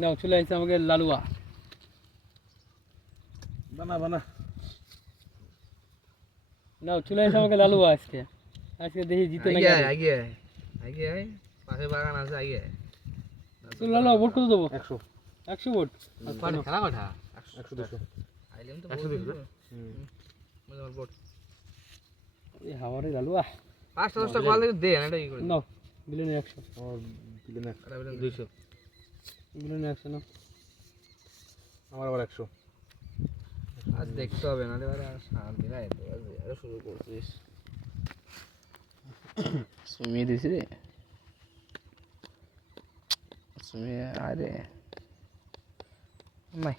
নাও চলে আসছে আমাকে লালুয়া বানা বানা নাও চলে আসছে আমাকে লালুয়া আজকে আজকে দেখি জিতে নাকি আগে আয় পাশে বাগান আছে আগে তো লালুয়া ভোট কত দেবো 100 100 ভোট খেলা কথা 100 200 আইলেম তো 100 200 মজার বোর্ড এই হাওয়ারে লালুয়া 5-10টা কল দে না এটা কি করে নাও বিলেনে 100 আমার দিলেন 200 বিলেনে 100 নাও আমার আবার 100 আজ দেখতে হবে না এবারে আর শান্তি নাই তো আরে শুরু করছিস সুমি দিছি রে সুমি আরে নাই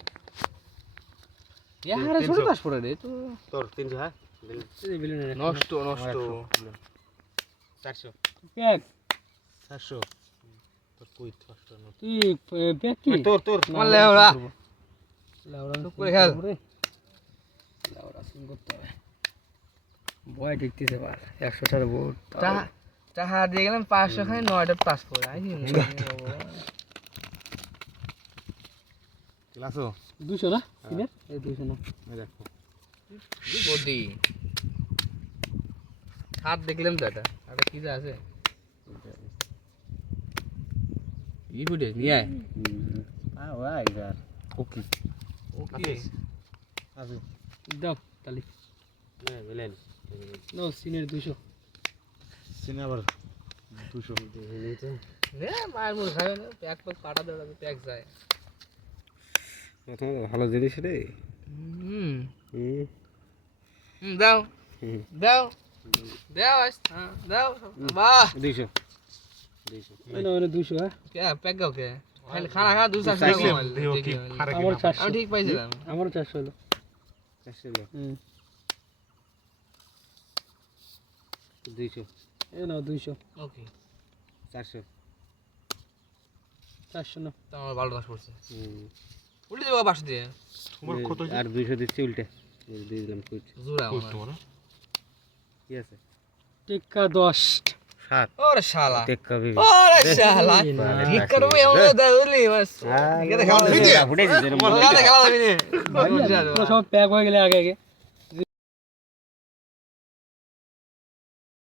यार ছোট কাজ পড়ে রে তো তোর 300 হ্যাঁ এই বিলেনে নষ্ট 400 প্যাক 400 তোর কই 400 না তুই প্যাক কি তোর আমার লেওড়া লাউড়া চুপ করে খেল। লাউড়া সিং করতে হবে বয় দেখতেছে বার 100 টার ভোট টাকা দিয়ে গেলাম 500 খানে 9টা পাস করে আই ক্লাসও 200 না সিনের এই 200 না এই দেখো বডি হাত দেখলাম তো এটা এটা কি আছে ই বুড়ে নিয়ে আয় ওয়াই यार ওকে ওকে আছে দাও তালি নে বলেন নাও সিনের 200 সিনেমার 200 নে মার মুর খায় না প্যাক পাটা দেওয়া প্যাক যায় ভালো জিনিস রে হুম দাও দাও দাও দাও বাহ 200 এই নাও 200 হ্যাঁ क्या पैक गाओ के खाना खा दूसरा से আমার 400 আমি ঠিক পাইছিলাম আমারও 400 হলো 400 200 এই নাও 200 ওকে 400 400 না তো আমার ভালো দাস পড়ছে উল্টে দেবো পাশ দিয়ে তোমার কত আর 200 দিচ্ছি উল্টে দিয়ে দিলাম কুইট জোড়া আমার কি আছে টিক্কা 10 7 ওরে শালা টেক্কা বিবি ওরে শালা ঠিক করবো এমন দাউলি বাস এখানে খাওয়া ফুটে দিছে খেলা যাবি ভাই সব প্যাক হয়ে গেলে আগে আগে